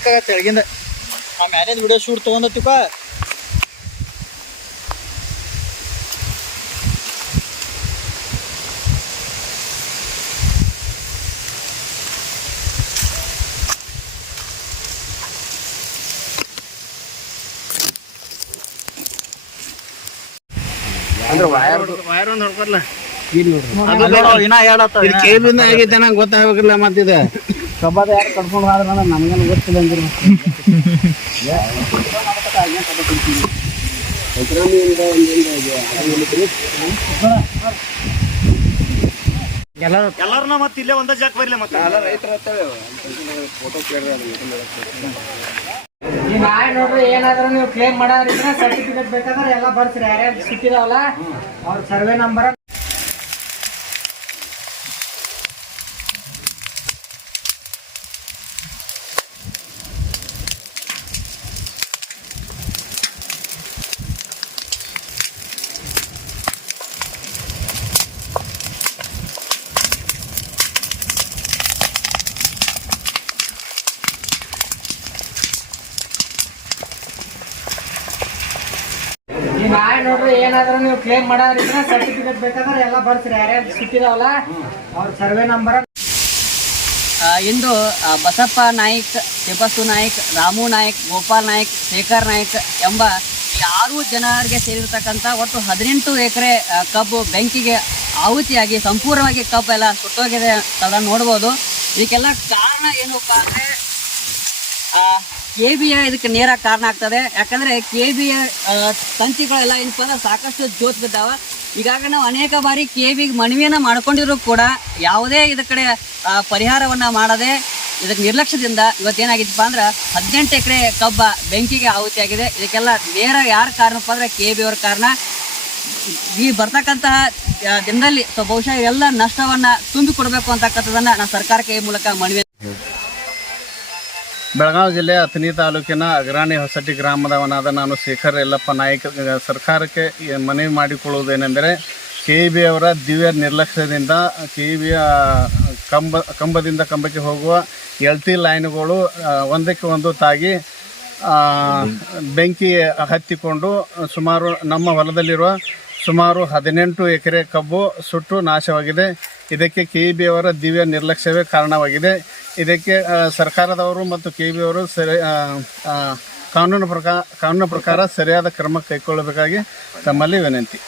ನೋಡ್ಬೇಕಾಗತ್ತೆ ತೆಳಗಿಂದ ಆ ಮ್ಯಾಲಿಂದ video shoot ತೊಗೊಂಡತ್ತಿಪ್ಪ. ಅಂದ್ರೆ ವೈರ್ ಒಂದು ಹೊಡ್ಕೊಡ್ಲ ಕೇಬಿಂದ ಆಗೈತೆ ನಂಗೆ ಗೊತ್ತಾಗಬೇಕಿಲ್ಲ ಮತ್ತಿದ ಕಬ್ಬದ ಯಾರು ಕಟ್ಕೊಂಡು ಹೋದ್ರ ನಮ್ಗೇನು ಗೊತ್ತಿಲ್ಲ ಅಂದ್ರು ಎಲ್ಲಾರನ್ನ ಮತ್ತೆ ಇಲ್ಲೇ ಒಂದ ಜಾಕ್ ಬರ್ಲಿ ಮತ್ತೆ ನೋಡ್ರಿ ಏನಾದ್ರೂ ನೀವು ಕ್ಲೇಮ್ ಮಾಡೋದ್ರಿಂದ ಸರ್ಟಿಫಿಕೇಟ್ ಬೇಕಾದ್ರೆ ಎಲ್ಲ ಬರ್ತೀರಿ. ಯಾರ್ಯಾರು ಸಿಕ್ಕಿದಾವಲ್ಲ ಅವ್ರ ಸರ್ವೆ ನಂಬರ್ ನೋಡ್ರಿ ಏನಾದ್ರೂ ನೀವು ಕ್ಲೇಮ್ ಮಾಡೋದ್ರಿಂದ ಸರ್ಟಿಫಿಕೇಟ್ ಬೇಕಾದ್ರೆ ಎಲ್ಲ ಬರ್ತೀರಿ. ಯಾರ್ಯಾರು ಸಿಕ್ಕಿದಾವಲ್ಲ ಅವ್ರ ಸರ್ವೆ ನಂಬರ್. ಇಂದು ಬಸಪ್ಪ ನಾಯ್ಕ್, ತಿಪ್ಪಸ್ಸು ನಾಯ್ಕ್, ರಾಮು ನಾಯ್ಕ್, ಗೋಪಾಲ್ ನಾಯ್ಕ್, ಶೇಖರ್ ನಾಯ್ಕ್ ಎಂಬ 6 ಜನರಿಗೆ ಸೇರಿರ್ತಕ್ಕಂಥ ಒಟ್ಟು 18 ಎಕರೆ ಕಬ್ಬು ಬೆಂಕಿಗೆ ಆಹುತಿಯಾಗಿ ಸಂಪೂರ್ಣವಾಗಿ ಕಬ್ಬೆಲ್ಲ ಸುಟ್ಟೋಗಿದೆ ಅಂತ ನೋಡ್ಬೋದು. ಇದಕ್ಕೆಲ್ಲ ಕಾರಣ ಏನಪ್ಪ ಅಂದರೆ KBಯ ಇದಕ್ಕೆ ನೇರ ಕಾರಣ ಆಗ್ತದೆ. ಯಾಕಂದರೆ KBಯ ತಂತಿಗಳೆಲ್ಲ ಏನಪ್ಪ ಅಂದ್ರೆ ಸಾಕಷ್ಟು ಜೋತ್ ಬಿದ್ದಾವೆ. ಈಗಾಗಲೇ ನಾವು ಅನೇಕ ಬಾರಿ KBಗೆ ಮನವಿಯನ್ನು ಮಾಡ್ಕೊಂಡಿದ್ರು ಕೂಡ ಯಾವುದೇ ಇದ ಕಡೆ ಪರಿಹಾರವನ್ನು ಮಾಡದೆ ಇದಕ್ಕೆ ನಿರ್ಲಕ್ಷ್ಯದಿಂದ ಇವತ್ತೇನಾಗಿತ್ತಪ್ಪ ಅಂದ್ರೆ 18 ಎಕರೆ ಕಬ್ಬ ಬೆಂಕಿಗೆ ಆಹುತಿಯಾಗಿದೆ. ಇದಕ್ಕೆಲ್ಲ ನೇರ ಯಾರು ಕಾರಣಪ್ಪ ಅಂದರೆ KBಯವರ ಕಾರಣ. ಈ ಬರ್ತಕ್ಕಂತಹ ದಿನದಲ್ಲಿ ಬಹುಶಃ ಎಲ್ಲ ನಷ್ಟವನ್ನು ತುಂಬಿಕೊಡಬೇಕು ಅಂತಕ್ಕಂಥದ್ದನ್ನು ನಾನು ಸರ್ಕಾರಕ್ಕೆ ಈ ಮೂಲಕ ಮನವಿ. ಬೆಳಗಾವಿ ಜಿಲ್ಲೆ ಅಥಣಿ ತಾಲೂಕಿನ ಅಗ್ರಾಣಿ ಹೊಸಟಿ ಗ್ರಾಮದವನಾದ ನಾನು ಶೇಖರ್ ಯಲ್ಲಪ್ಪ ನಾಯ್ಕ ಸರ್ಕಾರಕ್ಕೆ ಮನವಿ ಮಾಡಿಕೊಳ್ಳುವುದೇನೆಂದರೆ KBಯ ಅವರ ದಿವ್ಯ ನಿರ್ಲಕ್ಷ್ಯದಿಂದ KBಯ ಕಂಬದಿಂದ ಕಂಬಕ್ಕೆ ಹೋಗುವ ಎಲ್ತಿ ಲೈನ್ಗಳು ಒಂದಕ್ಕೆ ಒಂದು ತಾಗಿ ಬೆಂಕಿ ಹತ್ತಿಕೊಂಡು ನಮ್ಮ ಹೊಲದಲ್ಲಿರುವ ಸುಮಾರು 18 ಎಕರೆ ಕಬ್ಬು ಸುಟ್ಟು ನಾಶವಾಗಿದೆ. ಇದಕ್ಕೆ KBಯವರ ದಿವ್ಯ ನಿರ್ಲಕ್ಷ್ಯವೇ ಕಾರಣವಾಗಿದೆ. ಇದಕ್ಕೆ ಸರ್ಕಾರದವರು ಮತ್ತು KBಯವರು ಕಾನೂನು ಪ್ರಕಾರ ಸರಿಯಾದ ಕ್ರಮ ಕೈಗೊಳ್ಳಬೇಕಾಗಿ ತಮ್ಮಲ್ಲಿ ವಿನಂತಿ.